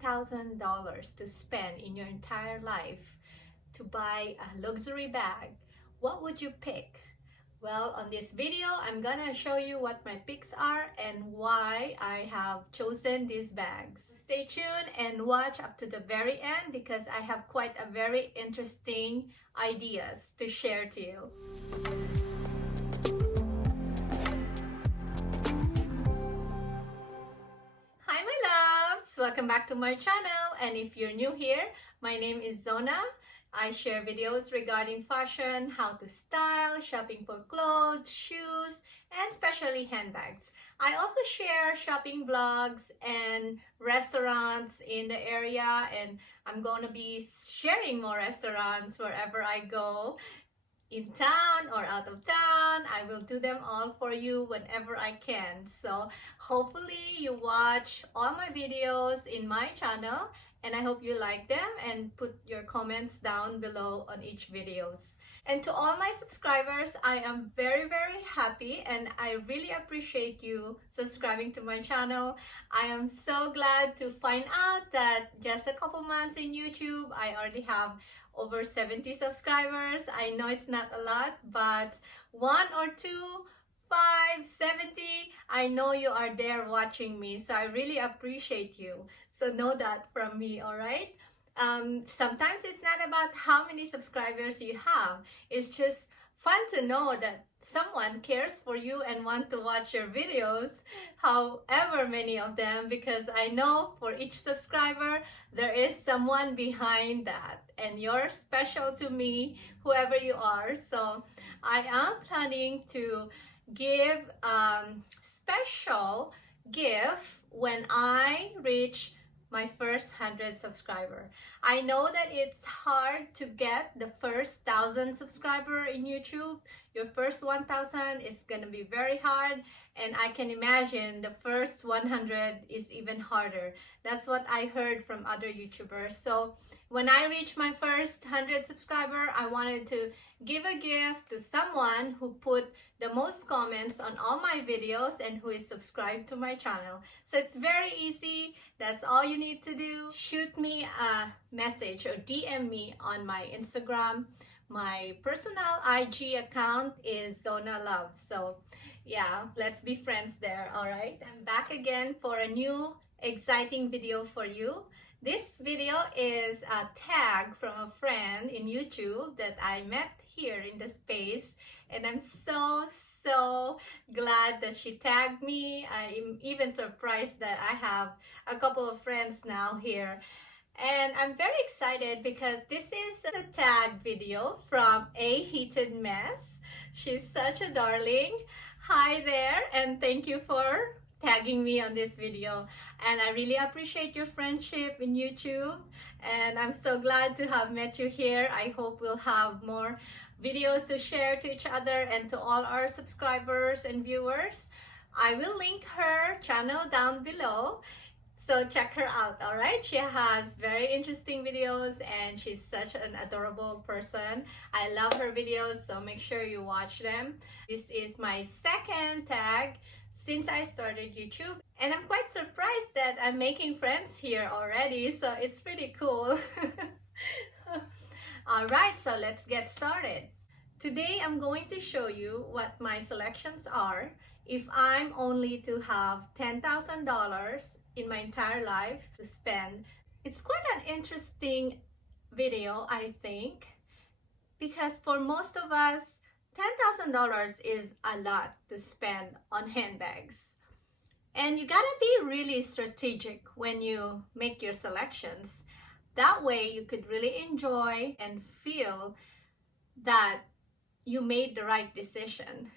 $10,000 to spend in your entire life to buy a luxury bag, what would you pick? Well, on this video, I'm gonna show you what my picks are and why I have chosen these bags. Stay tuned and watch up to the very end because I have quite a very interesting ideas to share to you. Hi my loves! Welcome back to my channel, and if you're new here, my name is Zona. I share videos regarding fashion, how to style, shopping for clothes, shoes, and especially handbags. I also share shopping vlogs and restaurants in the area, and I'm going to be sharing more restaurants wherever I go, in town or out of town. I will do them all for you whenever I can. So hopefully you watch all my videos in my channel, and I hope you like them and put your comments down below on each videos. And to all my subscribers, I am very happy and I really appreciate you subscribing to my channel. I am so glad to find out that just a couple months in YouTube, I already have over 70 subscribers. I know it's not a lot, but 1 or 2, 5, 70, I know you are there watching me, so I really appreciate you. So know that from me, all right? Sometimes it's not about how many subscribers you have. It's just fun to know that someone cares for you and want to watch your videos, however many of them, because I know for each subscriber, there is someone behind that, and you're special to me, whoever you are. So I am planning to give special gift when I reach my first 100 subscriber. I know that it's hard to get the first 1,000 subscriber in YouTube. Your first 1,000 is gonna be very hard, and I can imagine the first 100 is even harder. That's what I heard from other YouTubers. So when I reach my first 100 subscriber, I wanted to give a gift to someone who put the most comments on all my videos and who is subscribed to my channel. So it's very easy. That's all you need to do. Shoot me a message or DM me on my Instagram. My personal IG account is Zona Love. So yeah, let's be friends there, all right? I'm back again for a new exciting video for you. This video is a tag from a friend in YouTube that I met here in the space, and I'm so glad that she tagged me. I'm even surprised that I have a couple of friends now here. And I'm very excited because this is a tag video from A Heated Mess. She's such a darling. Hi there, and thank you for tagging me on this video. And I really appreciate your friendship in YouTube, and I'm so glad to have met you here. I hope we'll have more videos to share to each other and to all our subscribers and viewers. I will link her channel down below, so check her out, all right? She has very interesting videos and she's such an adorable person. I love her videos, so make sure you watch them. This is my second tag since I started YouTube, and I'm quite surprised that I'm making friends here already, so it's pretty cool. All right, so let's get started. Today I'm going to show you what my selections are if I'm only to have $10,000 in my entire life to spend. It's quite an interesting video, I think, because for most of us, $10,000 is a lot to spend on handbags. And you gotta be really strategic when you make your selections. That way you could really enjoy and feel that you made the right decision.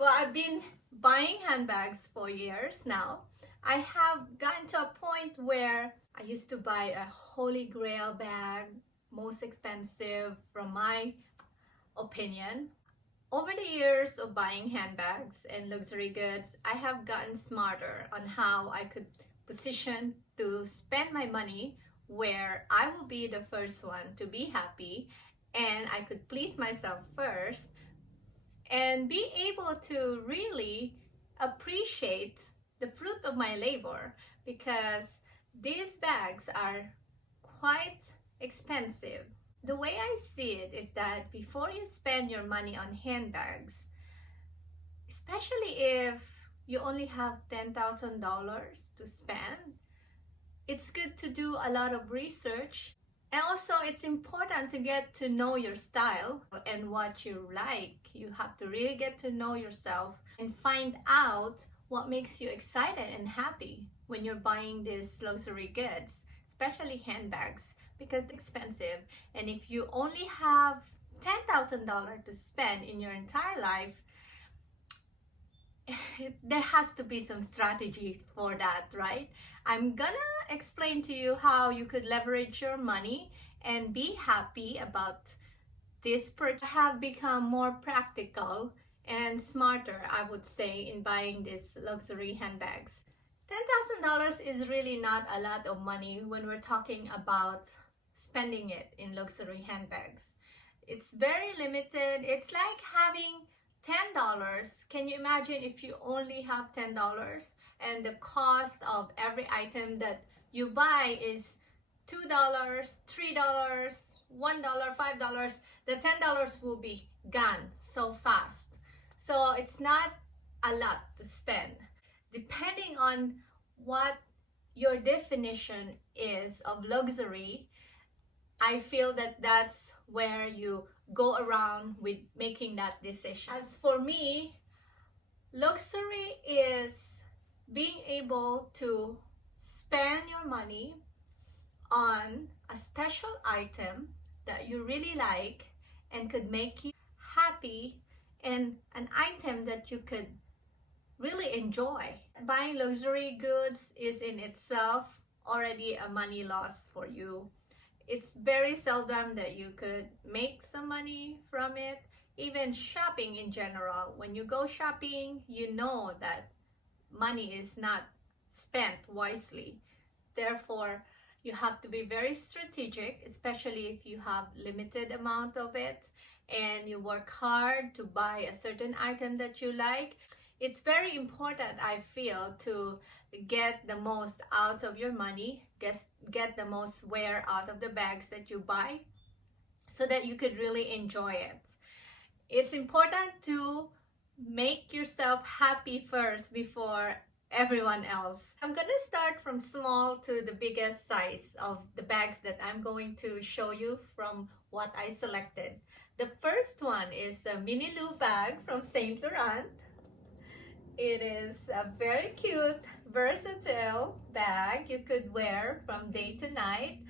Well, I've been buying handbags for years now. I have gotten to a point where I used to buy a holy grail bag, most expensive from my opinion. Over the years of buying handbags and luxury goods, I have gotten smarter on how I could position to spend my money where I will be the first one to be happy and I could please myself first and be able to really appreciate the fruit of my labor, because these bags are quite expensive. The way I see it is that before you spend your money on handbags, especially if you only have $10,000 to spend, it's good to do a lot of research. And also, it's important to get to know your style and what you like. You have to really get to know yourself and find out what makes you excited and happy when you're buying these luxury goods, especially handbags, because they're expensive. And if you only have $10,000 to spend in your entire life, there has to be some strategy for that, right? I'm gonna explain to you how you could leverage your money and be happy about this purchase. Have become more practical and smarter, I would say, in buying these luxury handbags. $10,000 is really not a lot of money when we're talking about spending it in luxury handbags. It's very limited. It's like having $10. Can you imagine if you only have $10 and the cost of every item that you buy is $2, $3, $1, $5? The $10 will be gone so fast. So it's not a lot to spend. Depending on what your definition is of luxury, I feel that that's where you go around with making that decision. As for me, luxury is being able to spend your money on a special item that you really like and could make you happy, and an item that you could really enjoy. Buying luxury goods is in itself already a money loss for you. It's very seldom that you could make some money from it. Even shopping in general, when you go shopping, you know that money is not spent wisely. Therefore, you have to be very strategic, especially if you have limited amount of it and you work hard to buy a certain item that you like. It's very important, I feel, to get the most out of your money, get the most wear out of the bags that you buy, so that you could really enjoy it. It's important to make yourself happy first before everyone else. I'm gonna start from small to the biggest size of the bags that I'm going to show you from what I selected. The first one is a mini Lou bag from Saint Laurent. It is a very cute, versatile bag you could wear from day to night.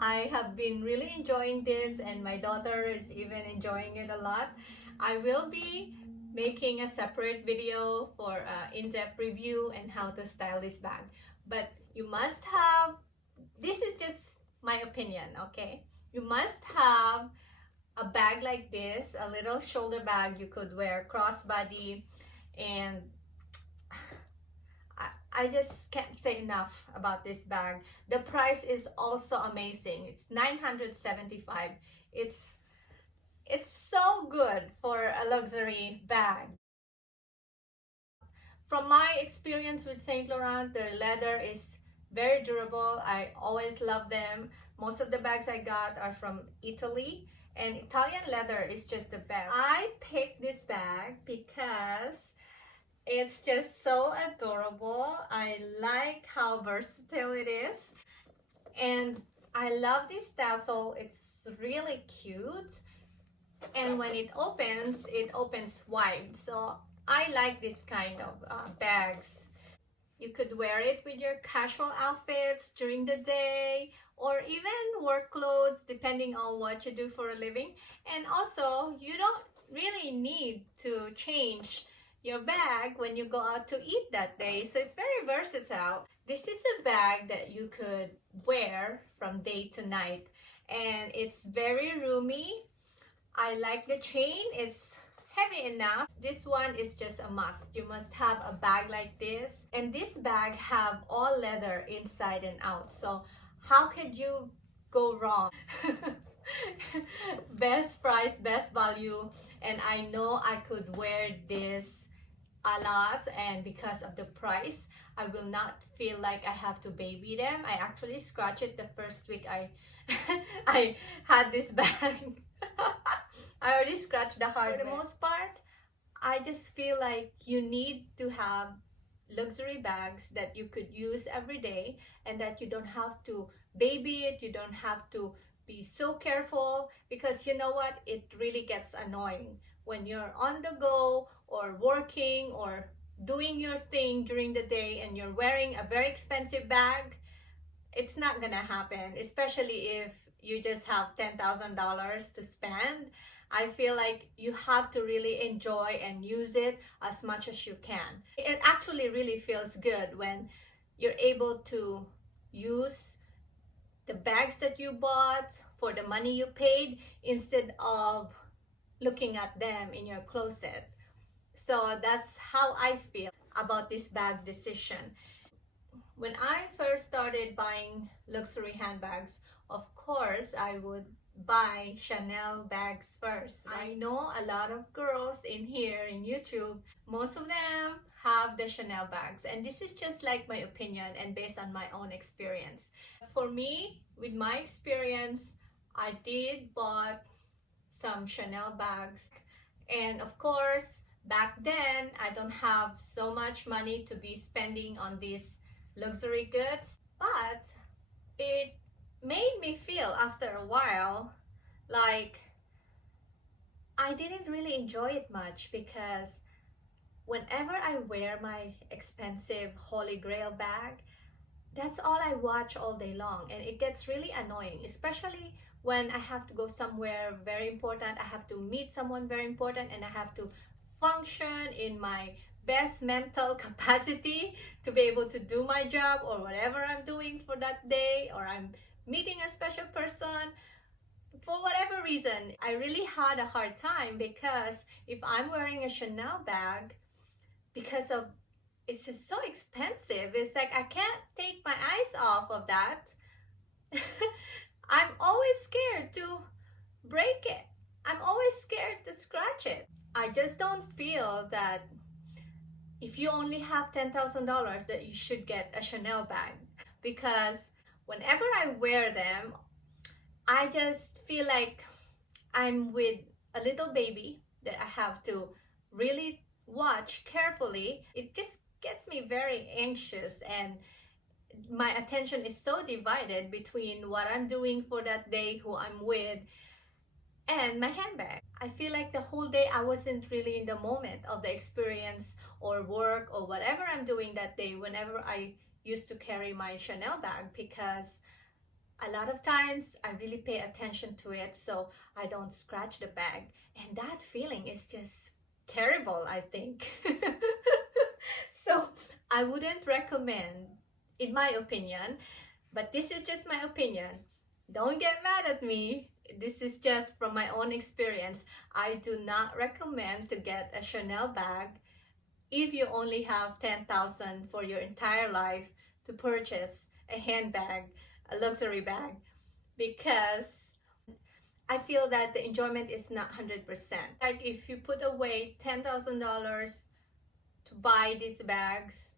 I have been really enjoying this, and my daughter is even enjoying it a lot. I will be making a separate video for an in-depth review and how to style this bag. But you must have, this is just my opinion, okay? You must have a bag like this, a little shoulder bag you could wear crossbody, and I just can't say enough about this bag. The price is also amazing. It's $975. It's so good for a luxury bag. From my experience with Saint Laurent, their leather is very durable. I always love them. Most of the bags I got are from Italy, and Italian leather is just the best. I picked this bag because it's just so adorable. I like how versatile it is. And I love this tassel. It's really cute. And when it opens wide. So I like this kind of bags. You could wear it with your casual outfits during the day, or even work clothes, depending on what you do for a living. And also, you don't really need to change your bag when you go out to eat that day. So it's very versatile. This is a bag that you could wear from day to night, and it's very roomy. I like the chain. It's heavy enough. This one is just a must. You must have a bag like this. And this bag have all leather inside and out. So how could you go wrong? Best price, best value. And I know I could wear this a lot, and because of the price, I will not feel like I have to baby them. I actually scratched it the first week I I had this bag. I already scratched the hard. For the most part, I just feel like you need to have luxury bags that you could use every day and that you don't have to baby it, you don't have to be so careful, because you know what, it really gets annoying when you're on the go or working or doing your thing during the day and you're wearing a very expensive bag. It's not gonna happen, especially if you just have $10,000 to spend. I feel like you have to really enjoy and use it as much as you can. It actually really feels good when you're able to use the bags that you bought for the money you paid instead of looking at them in your closet. So that's how I feel about this bag decision. When I first started buying luxury handbags, of course I would buy Chanel bags first. I know a lot of girls in here in YouTube, most of them have the Chanel bags, and this is just like my opinion and based on my own experience. For me, with my experience, I did bought some Chanel bags, and of course back then I don't have so much money to be spending on these luxury goods, but it made me feel after a while like I didn't really enjoy it much, because whenever I wear my expensive Holy Grail bag, that's all I watch all day long, and it gets really annoying, especially when I have to go somewhere very important, I have to meet someone very important, and I have to function in my best mental capacity to be able to do my job or whatever I'm doing for that day, or I'm meeting a special person. For whatever reason, I really had a hard time, because if I'm wearing a Chanel bag, because of it's just so expensive, it's like I can't take my eyes off of that. I'm always scared to break it. I'm always scared to scratch it. I just don't feel that if you only have $10,000 that you should get a Chanel bag, because whenever I wear them, I just feel like I'm with a little baby that I have to really watch carefully. It just gets me very anxious, and my attention is so divided between what I'm doing for that day, who I'm with, and my handbag. I feel like the whole day I wasn't really in the moment of the experience or work or whatever I'm doing that day whenever I used to carry my Chanel bag, because a lot of times I really pay attention to it so I don't scratch the bag, and that feeling is just terrible, I think. So I wouldn't recommend, in my opinion, but this is just my opinion, don't get mad at me, this is just from my own experience. I do not recommend to get a Chanel bag if you only have $10,000 for your entire life to purchase a handbag, a luxury bag, because I feel that the enjoyment is not 100%. Like if you put away $10,000 to buy these bags,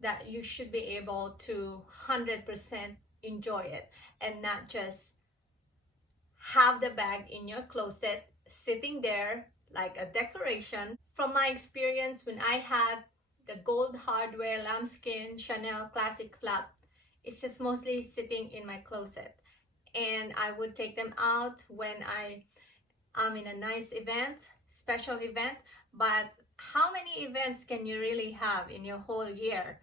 that you should be able to 100% enjoy it and not just have the bag in your closet sitting there like a decoration. From my experience, when I had the gold hardware lambskin Chanel classic flap, it's just mostly sitting in my closet, and I would take them out when I am in a nice event, special event. But how many events can you really have in your whole year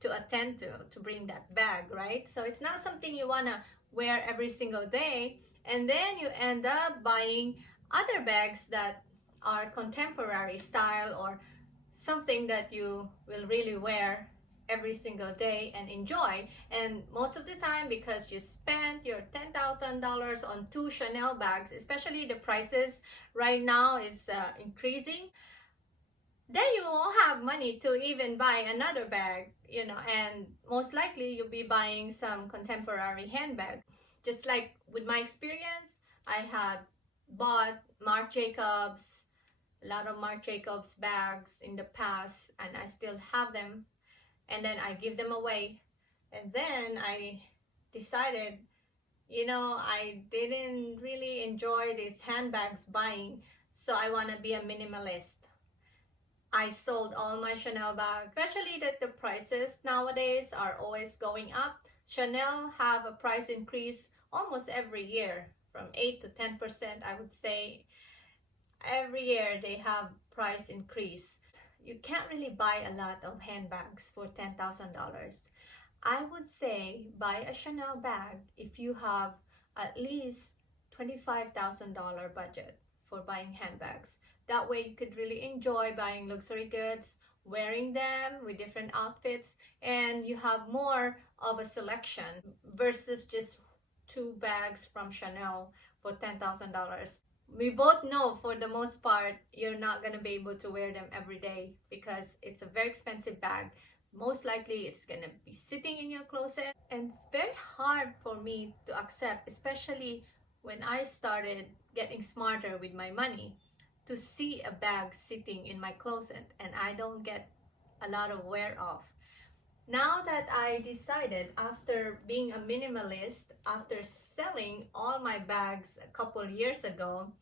to attend to bring that bag, right? So it's not something you want to wear every single day, and then you end up buying other bags that are contemporary style or something that you will really wear every single day and enjoy. And most of the time, because you spent your $10,000 on 2 Chanel bags, especially the prices right now is increasing, then you won't have money to even buy another bag, you know, and most likely you'll be buying some contemporary handbag. Just like with my experience, I had bought Marc Jacobs, a lot of Marc Jacobs bags in the past, and I still have them. and then I give them away. And then I decided, you know, I didn't really enjoy these handbags buying, so I want to be a minimalist. I sold all my Chanel bags, especially that the prices nowadays are always going up. Chanel have a price increase almost every year, from 8 to 10%, I would say. Every year they have price increase. You can't really buy a lot of handbags for $10,000. I would say buy a Chanel bag if you have at least $25,000 budget for buying handbags. That way you could really enjoy buying luxury goods, wearing them with different outfits, and you have more of a selection versus just 2 bags from Chanel for $10,000. We both know for the most part you're not going to be able to wear them every day because it's a very expensive bag. Most likely it's going to be sitting in your closet, and it's very hard for me to accept, especially when I started getting smarter with my money, to see a bag sitting in my closet and I don't get a lot of wear off. Now that I decided, after being a minimalist, after selling all my bags a couple years ago,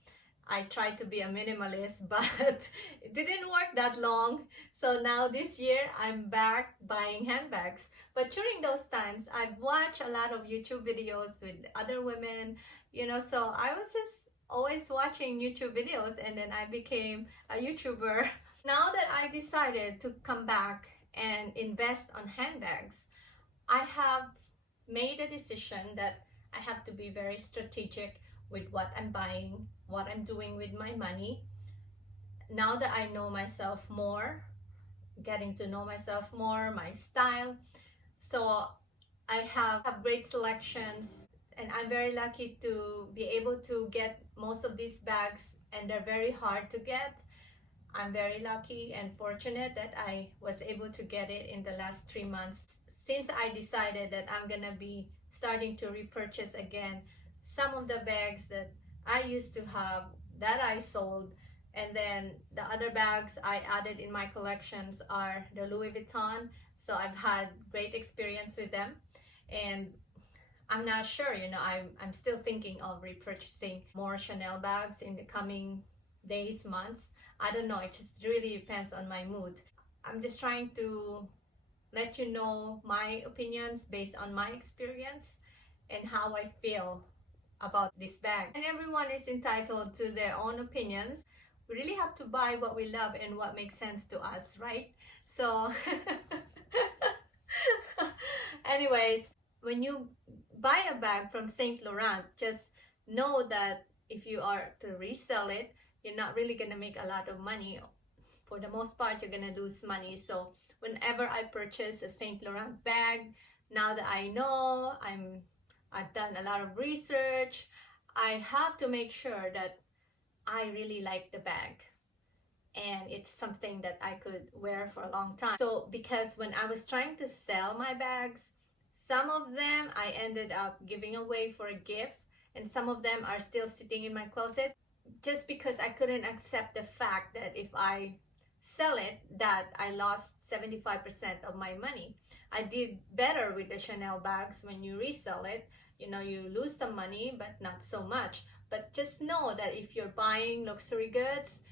I tried to be a minimalist, but it didn't work that long. So now this year, I'm back buying handbags. But during those times, I've watched a lot of YouTube videos with other women, you know, so I was just always watching YouTube videos, and then I became a YouTuber. Now that I decided to come back and invest on handbags, I have made a decision that I have to be very strategic with what I'm buying, what I'm doing with my money. Now that I know myself more, getting to know myself more, my style, so I have great selections, and I'm very lucky to be able to get most of these bags, and they're very hard to get. I'm very lucky and fortunate that I was able to get it in the last 3 months, since I decided that I'm gonna be starting to repurchase again some of the bags that I used to have that I sold. And then the other bags I added in my collections are the Louis Vuitton. So I've had great experience with them, and I'm not sure, you know, I'm still thinking of repurchasing more Chanel bags in the coming days, months. I don't know, it just really depends on my mood. I'm just trying to let you know my opinions based on my experience and how I feel about this bag. And everyone is entitled to their own opinions. We really have to buy what we love and what makes sense to us, right? So anyways, when you buy a bag from Saint Laurent, just know that if you are to resell it, you're not really gonna make a lot of money. For the most part, you're gonna lose money. So whenever I purchase a Saint Laurent bag, now that I know, I've done a lot of research, I have to make sure that I really like the bag and it's something that I could wear for a long time. So because when I was trying to sell my bags, some of them I ended up giving away for a gift, and some of them are still sitting in my closet, just because I couldn't accept the fact that if I sell it, that I lost 75% of my money. I did better with the Chanel bags. When you resell it, you know, you lose some money, but not so much. But just know that if you're buying luxury goods,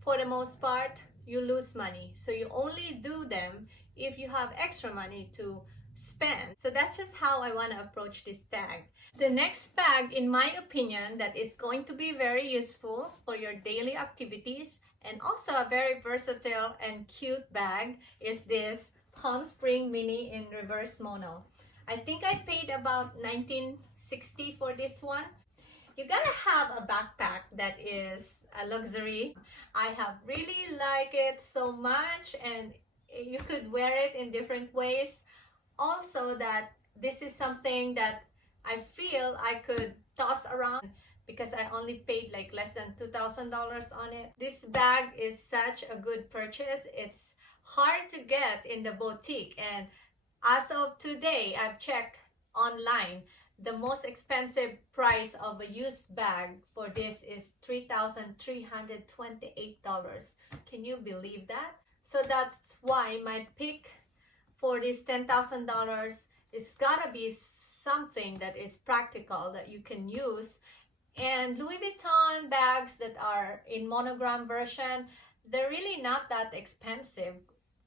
for the most part, you lose money. So you only do them if you have extra money to spend. So that's just how I want to approach this tag. The next bag, in my opinion, that is going to be very useful for your daily activities and also a very versatile and cute bag, is this Palm Spring Mini in reverse mono. I think I paid about $19.60 for this one. You gotta have a backpack that is a luxury. I have really liked it so much, and you could wear it in different ways. Also, that this is something that I feel I could toss around because I only paid like less than $2,000 on it. This bag is such a good purchase. It's hard to get in the boutique, and as of today, I've checked online, the most expensive price of a used bag for this is $3,328. Can you believe that? So that's why my pick for this $10,000, it's gotta be something that is practical that you can use. And Louis Vuitton bags that are in monogram version, they're really not that expensive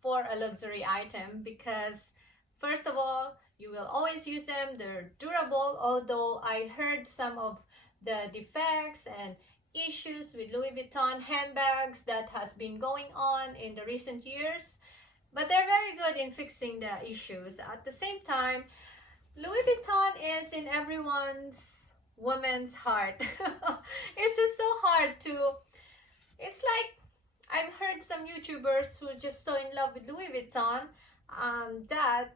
for a luxury item, because first of all, you will always use them. They're durable, although I heard some of the defects and issues with Louis Vuitton handbags that has been going on in the recent years, but they're very good in fixing the issues. At the same time, Louis Vuitton is in everyone's woman's heart. It's just so hard to, it's like, I've heard some YouTubers who are just so in love with Louis Vuitton that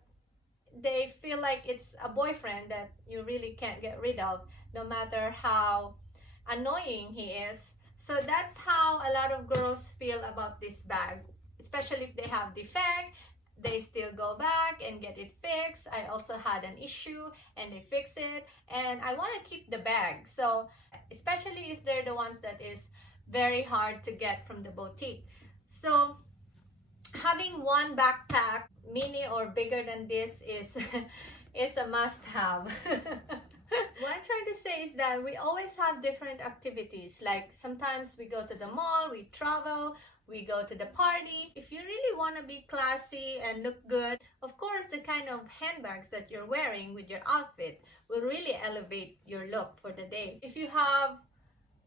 they feel like it's a boyfriend that you really can't get rid of, no matter how annoying he is. So that's how a lot of girls feel about this bag, especially if they have defect. They still go back and get it fixed. I also had an issue and they fix it, and I want to keep the bag. So especially if they're the ones that is very hard to get from the boutique. So having one backpack, mini or bigger than this, is is a must-have. What I'm trying to say is that we always have different activities. Like sometimes we go to the mall, we travel, we go to the party. If you really want to be classy and look good, of course, the kind of handbags that you're wearing with your outfit will really elevate your look for the day. If you have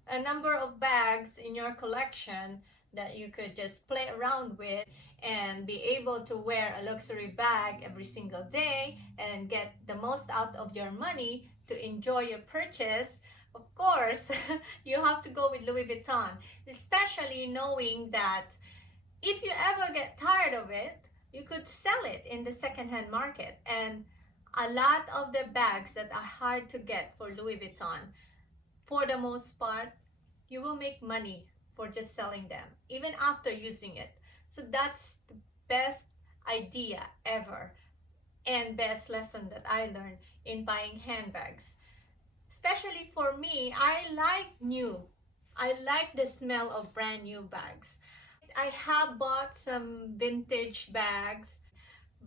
a number of bags in your collection that you could just play around with and be able to wear a luxury bag every single day and get the most out of your money to enjoy your purchase, of course, you have to go with Louis Vuitton, especially knowing that if you ever get tired of it, you could sell it in the secondhand market. And a lot of the bags that are hard to get for Louis Vuitton, for the most part, you will make money for just selling them, even after using it. So that's the best idea ever and best lesson that I learned in buying handbags. Especially for me, I like new. I like the smell of brand new bags. I have bought some vintage bags,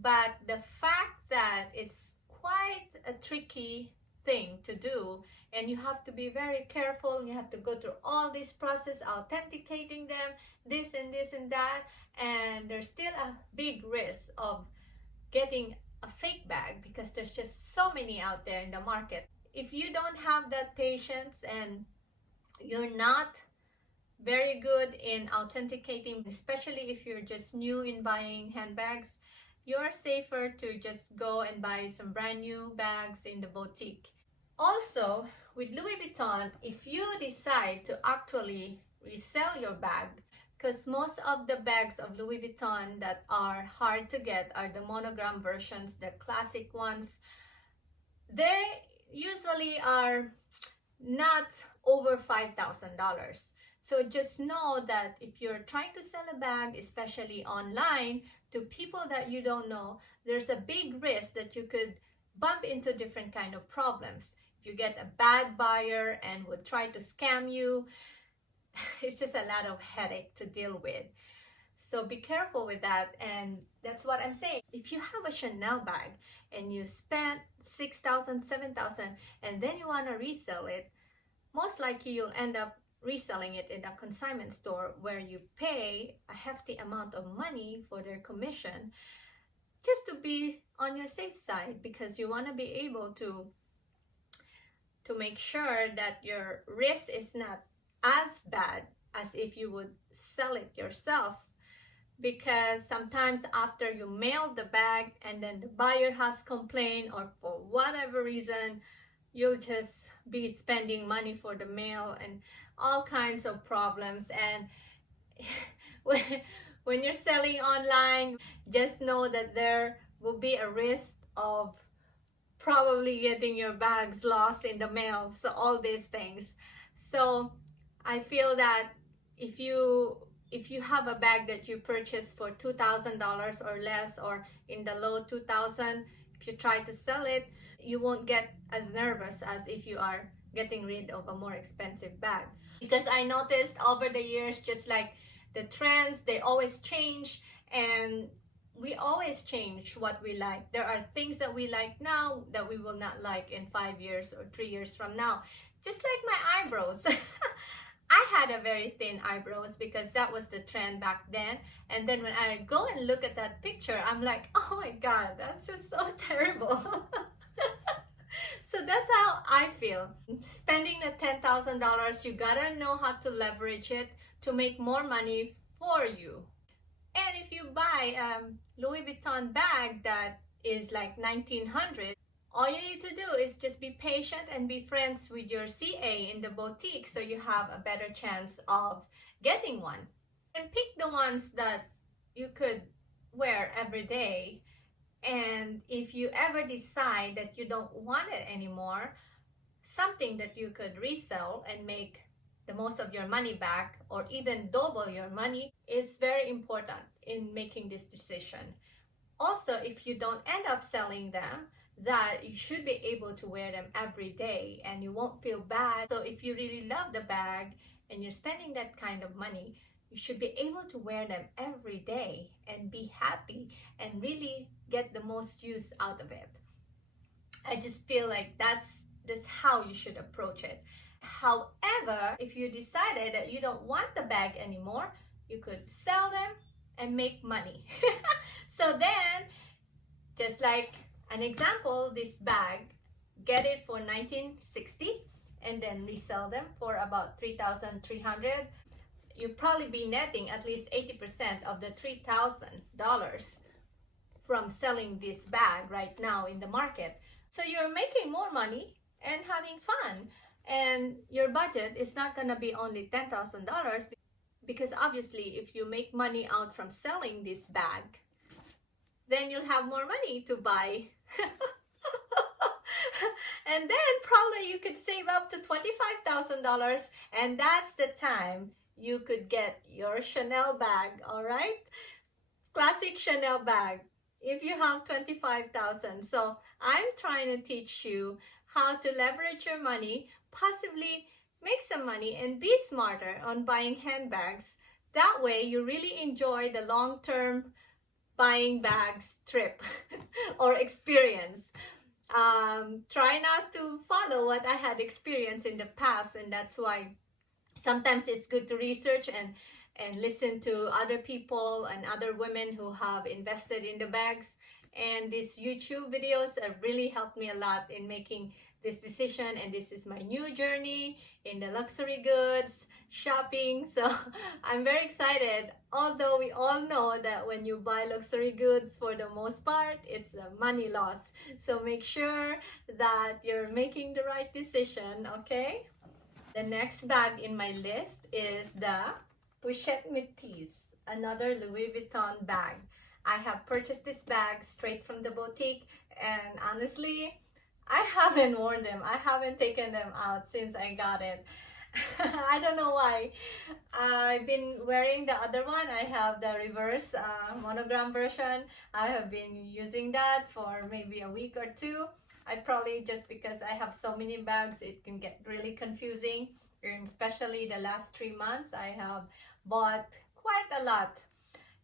but the fact that it's quite a tricky thing to do, and you have to be very careful, you have to go through all this process, authenticating them, this and this and that, and there's still a big risk of getting a fake bag because there's just so many out there in the market. If you don't have that patience and you're not very good in authenticating, especially if you're just new in buying handbags, you're safer to just go and buy some brand new bags in the boutique. Also, with Louis Vuitton, if you decide to actually resell your bag, because most of the bags of Louis Vuitton that are hard to get are the monogram versions, the classic ones. They usually are not over $5,000. So just know that if you're trying to sell a bag, especially online, to people that you don't know, there's a big risk that you could bump into different kind of problems. If you get a bad buyer and would try to scam you, it's just a lot of headache to deal with. So be careful with that, and that's what I'm saying. If you have a Chanel bag and you spent $6,000, $7,000, and then you want to resell it, most likely you'll end up reselling it in a consignment store where you pay a hefty amount of money for their commission, just to be on your safe side, because you want to be able to make sure that your risk is not as bad as if you would sell it yourself. Because sometimes after you mail the bag and then the buyer has complained, or for whatever reason, you'll just be spending money for the mail and all kinds of problems. And when you're selling online, just know that there will be a risk of probably getting your bags lost in the mail. So all these things. So I feel that if you have a bag that you purchased for $2,000 or less, or in the low 2,000, if you try to sell it, you won't get as nervous as if you are getting rid of a more expensive bag. Because I noticed over the years, just like the trends, they always change, and we always change what we like. There are things that we like now that we will not like in 5 years or 3 years from now. Just like my eyebrows. I had a very thin eyebrows because that was the trend back then. And then when I go and look at that picture, I'm like, oh my God, that's just so terrible. So that's how I feel. Spending the $10,000, you gotta know how to leverage it to make more money for you. And if you buy a Louis Vuitton bag that is like 1900, all you need to do is just be patient and be friends with your CA in the boutique so you have a better chance of getting one. And pick the ones that you could wear every day. And if you ever decide that you don't want it anymore, something that you could resell and make the most of your money back or even double your money is very important in making this decision. Also, if you don't end up selling them, that you should be able to wear them every day and you won't feel bad. So if you really love the bag and you're spending that kind of money, you should be able to wear them every day and be happy and really get the most use out of it. I just feel like that's how you should approach it. However, if you decided that you don't want the bag anymore, you could sell them and make money. So then, just like an example, this bag, get it for $1960 and then resell them for about $3,300. You'll probably be netting at least 80% of the $3,000 from selling this bag right now in the market. So you're making more money and having fun. And your budget is not gonna be only $10,000 because obviously if you make money out from selling this bag, then you'll have more money to buy. And then probably you could save up to $25,000 and that's the time you could get your Chanel bag, all right? Classic Chanel bag if you have $25,000. So I'm trying to teach you how to leverage your money, possibly make some money and be smarter on buying handbags. That way you really enjoy the long-term buying bags trip or experience. Try not to follow what I had experienced in the past, and that's why sometimes it's good to research and listen to other people and other women who have invested in the bags. And these YouTube videos have really helped me a lot in making this decision, and this is my new journey in the luxury goods shopping. So I'm very excited, although we all know that when you buy luxury goods, for the most part it's a money loss. So make sure that you're making the right decision, okay? The next bag in my list is the Pochette Métis, another Louis Vuitton bag. I have purchased this bag straight from the boutique, and honestly, I haven't worn them. I haven't taken them out since I got it. I don't know why. I've been wearing the other one. I have the reverse monogram version. I have been using that for maybe a week or two. I probably, just because I have so many bags, it can get really confusing. And especially the last 3 months, I have bought quite a lot.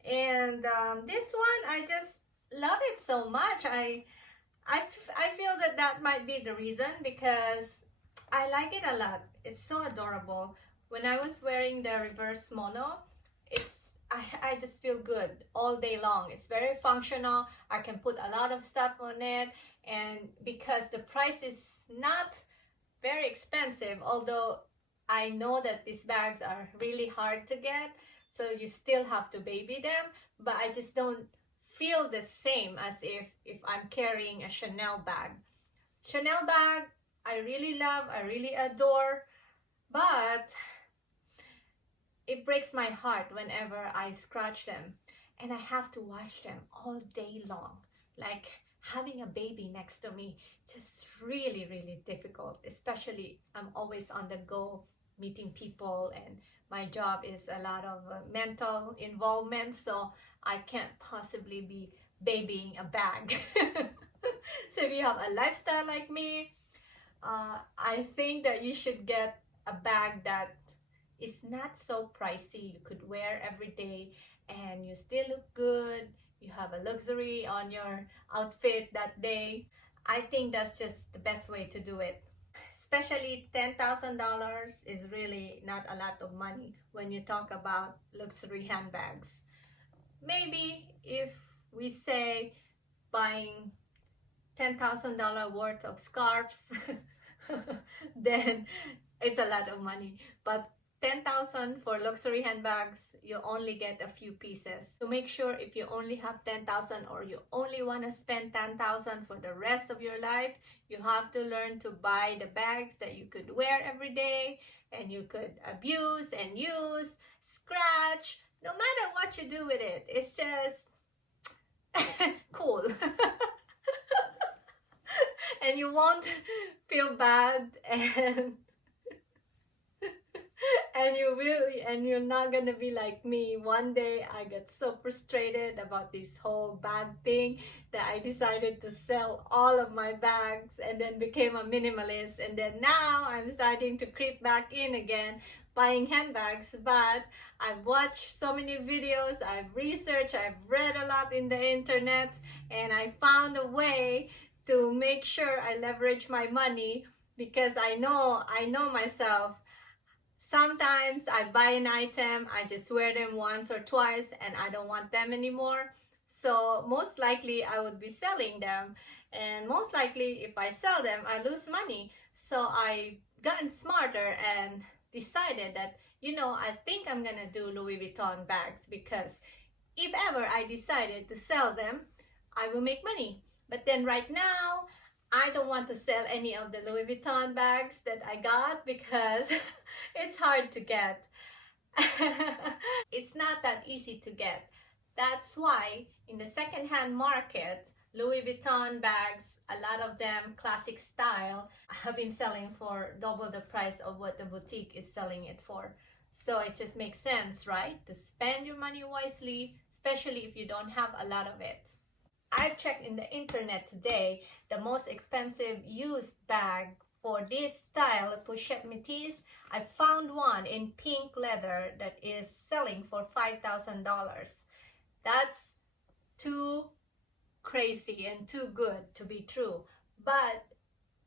And this one, I just love it so much. I feel that might be the reason, because I like it a lot. It's so adorable. When I was wearing the reverse mono, I just feel good all day long. It's very functional. I can put a lot of stuff on it, and because the price is not very expensive, although I know that these bags are really hard to get, so you still have to baby them, but I just don't feel the same as if I'm carrying a Chanel bag. Chanel bag, I really love, I really adore, but it breaks my heart whenever I scratch them, and I have to wash them all day long. Like having a baby next to me, just really, really difficult, especially I'm always on the go, meeting people, and my job is a lot of mental involvement, so I can't possibly be babying a bag. So if you have a lifestyle like me, I think that you should get a bag that is not so pricey. You could wear every day and you still look good, you have a luxury on your outfit that day. I think that's just the best way to do it. Especially $10,000 is really not a lot of money when you talk about luxury handbags. Maybe if we say buying $10,000 worth of scarves, then it's a lot of money. But 10,000 for luxury handbags, you only get a few pieces. So make sure if you only have 10,000 or you only want to spend 10,000 for the rest of your life, you have to learn to buy the bags that you could wear every day and you could abuse and use, scratch, no matter what you do with it. It's just cool. And you won't feel bad, and you're not gonna be like me. One day I got so frustrated about this whole bag thing that I decided to sell all of my bags and then became a minimalist, and then now I'm starting to creep back in again buying handbags. But I've watched so many videos, I've researched, I've read a lot in the internet, and I found a way to make sure I leverage my money, because I know myself. Sometimes I buy an item, I just wear them once or twice and I don't want them anymore. So most likely I would be selling them, and most likely if I sell them I lose money. So I gotten smarter and decided that, I think I'm gonna do Louis Vuitton bags, because if ever I decided to sell them, I will make money. But then right now, I don't want to sell any of the Louis Vuitton bags that I got, because it's hard to get. It's not that easy to get. That's why in the secondhand market, Louis Vuitton bags, a lot of them classic style, have been selling for double the price of what the boutique is selling it for. So it just makes sense, right? To spend your money wisely, especially if you don't have a lot of it. I've checked in the internet today, the most expensive used bag for this style, Pochette Métis. I found one in pink leather that is selling for $5,000. That's too crazy and too good to be true. But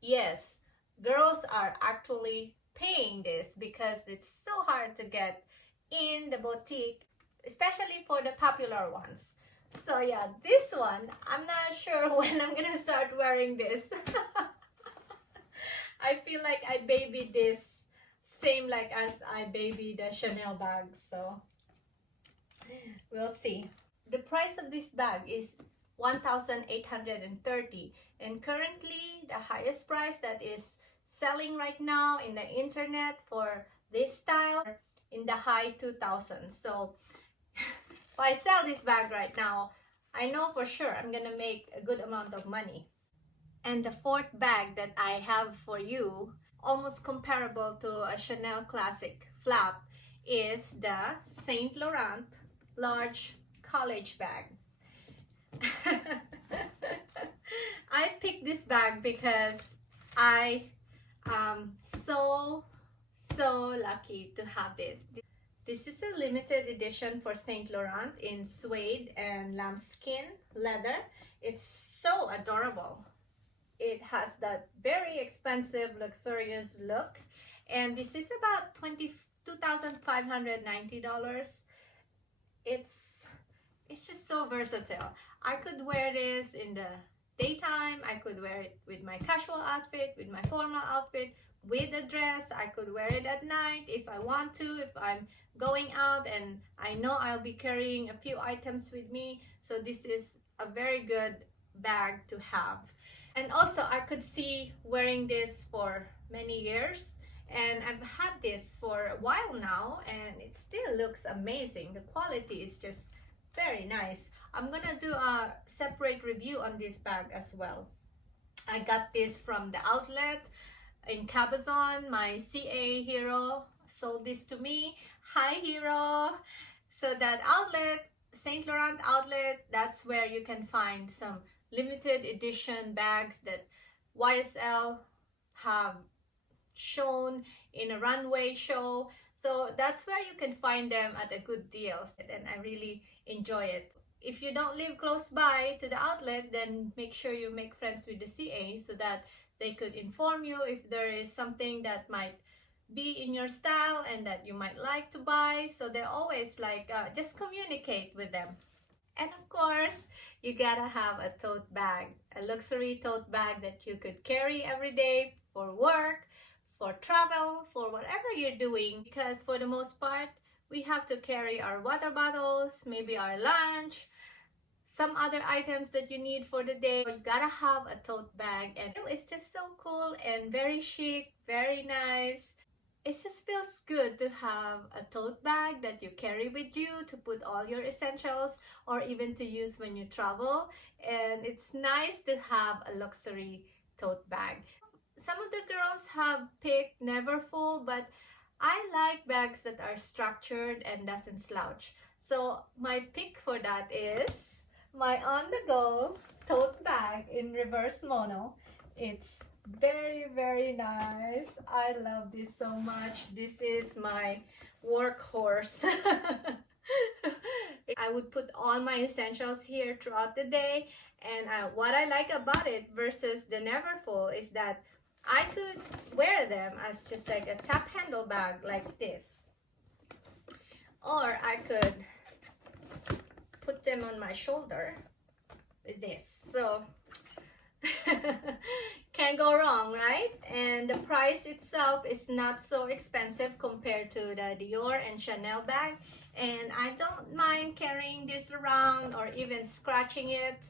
yes, girls are actually paying this because it's so hard to get in the boutique, especially for the popular ones. So yeah, this one, I'm not sure when I'm gonna start wearing this. I feel like I babied this same like as I babied the Chanel bags, so we'll see. The price of this bag is $1,830, and currently the highest price that is selling right now in the internet for this style in the high 2000s. So if I sell this bag right now, I know for sure I'm gonna make a good amount of money. And the fourth bag that I have for you, almost comparable to a Chanel classic flap, is the Saint Laurent large college bag. I picked this bag because I am so lucky to have this. This is a limited edition for Saint Laurent in suede and lambskin leather. It's so adorable. It has that very expensive, luxurious look. And this is about $2,590. It's just so versatile. I could wear this in the daytime. I could wear it with my casual outfit, with my formal outfit, with a dress. I could wear it at night if I want to, if I'm going out and I know I'll be carrying a few items with me. So this is a very good bag to have. And also I could see wearing this for many years, and I've had this for a while now and it still looks amazing. The quality is just very nice. I'm gonna do a separate review on this bag as well. I got this from the outlet in Cabazon. My CA Hero sold this to me. Hi Hero! So that outlet, Saint Laurent outlet, that's where you can find some limited edition bags that YSL have shown in a runway show. So that's where you can find them at a good deal, and I really enjoy it. if you don't live close by to the outlet, then make sure you make friends with the CA so that they could inform you if there is something that might be in your style and that you might like to buy. So they're always like, just communicate with them. And of course, you gotta have a tote bag, a luxury tote bag that you could carry every day for work, for travel, for whatever you're doing. Because for the most part, we have to carry our water bottles, maybe our lunch, some other items that you need for the day. You gotta have a tote bag, and it's just so cool and very chic, very nice. It just feels good to have a tote bag that you carry with you to put all your essentials or even to use when you travel. And it's nice to have a luxury tote bag. Some of the girls have picked never full, but I like bags that are structured and doesn't slouch. So my pick for that is my OnTheGo tote bag in reverse mono. It's very nice. I love this so much. This is my workhorse. I would put all my essentials here throughout the day, and what I like about it versus the Neverfull is that I could wear them as just like a tap handle bag like this, or I could put them on my shoulder with this. So can't go wrong, right? And the price itself is not so expensive compared to the Dior and Chanel bag, and I don't mind carrying this around or even scratching it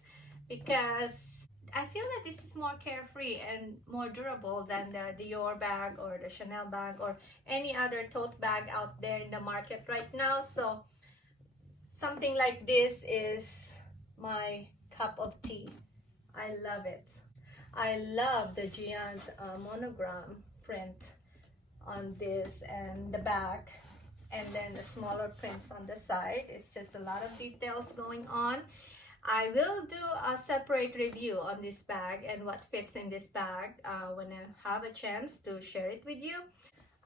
because I feel that this is more carefree and more durable than the Dior bag or the Chanel bag or any other tote bag out there in the market right now. So something like this is my cup of tea. I love it. I love the giant monogram print on this and the back, and then the smaller prints on the side. It's just a lot of details going on. I will do a separate review on this bag and what fits in this bag when I have a chance to share it with you.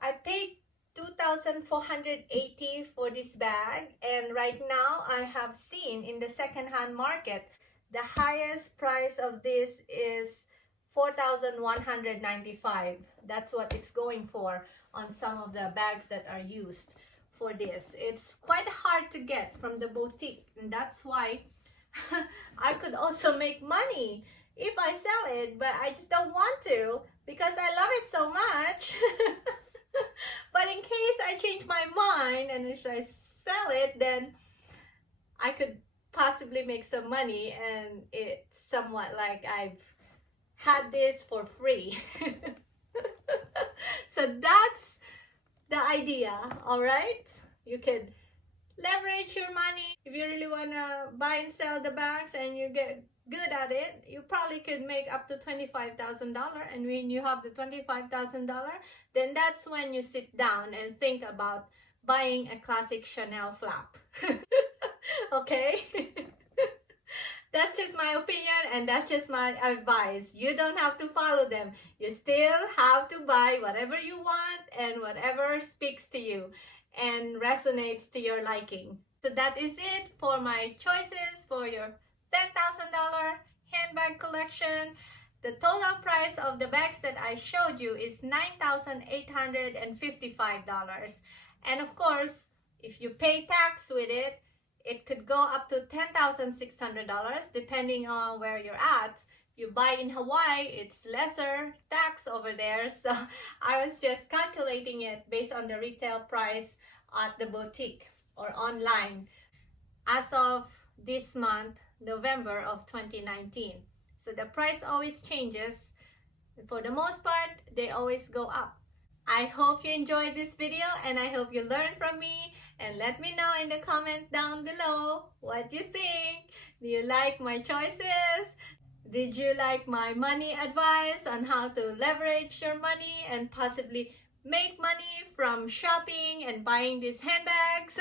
I paid $2,480 for this bag, and right now I have seen in the secondhand market the highest price of this is $4,195. That's what it's going for on some of the bags that are used for this. It's quite hard to get from the boutique, and that's why I could also make money if I sell it, but I just don't want to because I love it so much. But in case I change my mind and if I sell it, then I could possibly make some money, and it's somewhat like I've had this for free. So that's the idea. All right, you could leverage your money. If you really want to buy and sell the bags and you get good at it, you probably could make up to $25,000. And when you have the $25,000, then that's when you sit down and think about buying a classic Chanel flap. Okay? That's just my opinion, and that's just my advice. You don't have to follow them. You still have to buy whatever you want and whatever speaks to you and resonates to your liking. So that is it for my choices for your $10,000 handbag collection. The total price of the bags that I showed you is $9,855. And of course, if you pay tax with it, it could go up to $10,600 depending on where you're at. You buy in Hawaii, it's lesser tax over there. So I was just calculating it based on the retail price at the boutique or online as of this month, November of 2019. So the price always changes. For the most part, they always go up. I hope you enjoyed this video, and I hope you learned from me, and let me know in the comment down below what you think. Do you like my choices? Did you like my money advice on how to leverage your money and possibly make money from shopping and buying these handbags?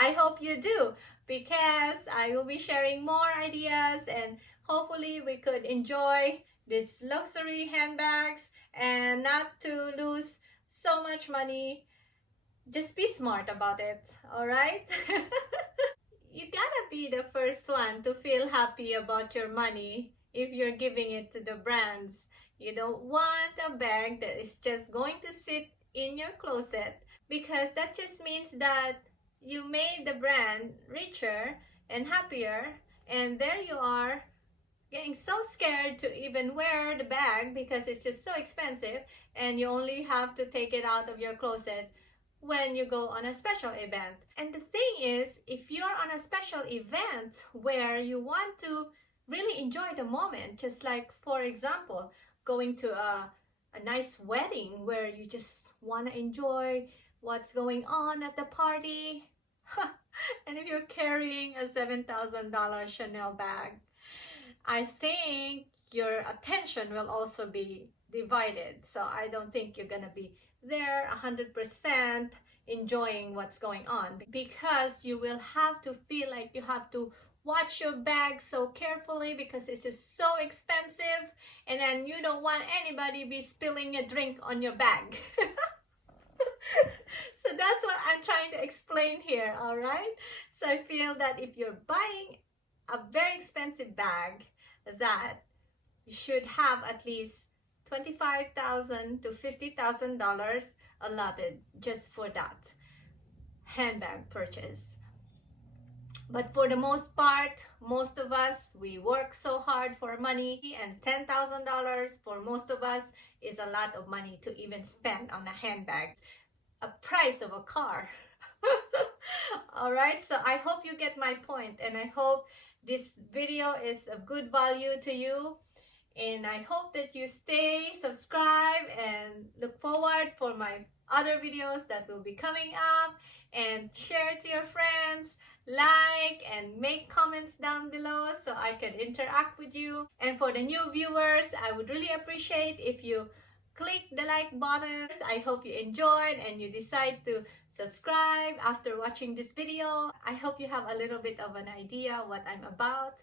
I hope you do, because I will be sharing more ideas, and hopefully we could enjoy these luxury handbags and not to lose so much money. Just be smart about it, all right? you gotta be the first one to feel happy about your money if you're giving it to the brands. You don't want a bag that is just going to sit in your closet, because that just means that you made the brand richer and happier, and there you are getting so scared to even wear the bag because it's just so expensive, and you only have to take it out of your closet when you go on a special event. And the thing is, if you're on a special event where you want to really enjoy the moment, just like, for example, going to a nice wedding where you just want to enjoy what's going on at the party, and if you're carrying a $7,000 Chanel bag, I think your attention will also be divided. So I don't think you're gonna be there 100% enjoying what's going on, because you will have to feel like you have to watch your bag so carefully because it's just so expensive, and then you don't want anybody be spilling a drink on your bag. So that's what I'm trying to explain here, all right? So I feel that if you're buying a very expensive bag, that you should have at least $25,000 to $50,000 allotted just for that handbag purchase. But for the most part, most of us, we work so hard for money, and $10,000 for most of us is a lot of money to even spend on a handbag, a price of a car. All right, so I hope you get my point, and I hope this video is of good value to you, and I hope that you stay subscribed and look forward for my other videos that will be coming up, and share it to your friends, like and make comments down below so I can interact with you. And for the new viewers, I would really appreciate if you click the like button. I hope you enjoyed and you decide to subscribe after watching this video. I hope you have a little bit of an idea what I'm about,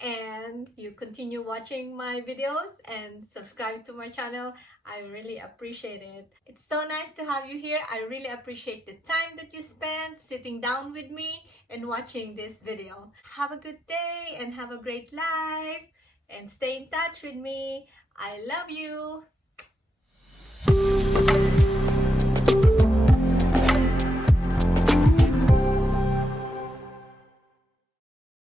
and you continue watching my videos and subscribe to my channel. I really appreciate it. It's so nice to have you here. I really appreciate the time that you spent sitting down with me and watching this video. Have a good day and have a great life, and stay in touch with me. I love you.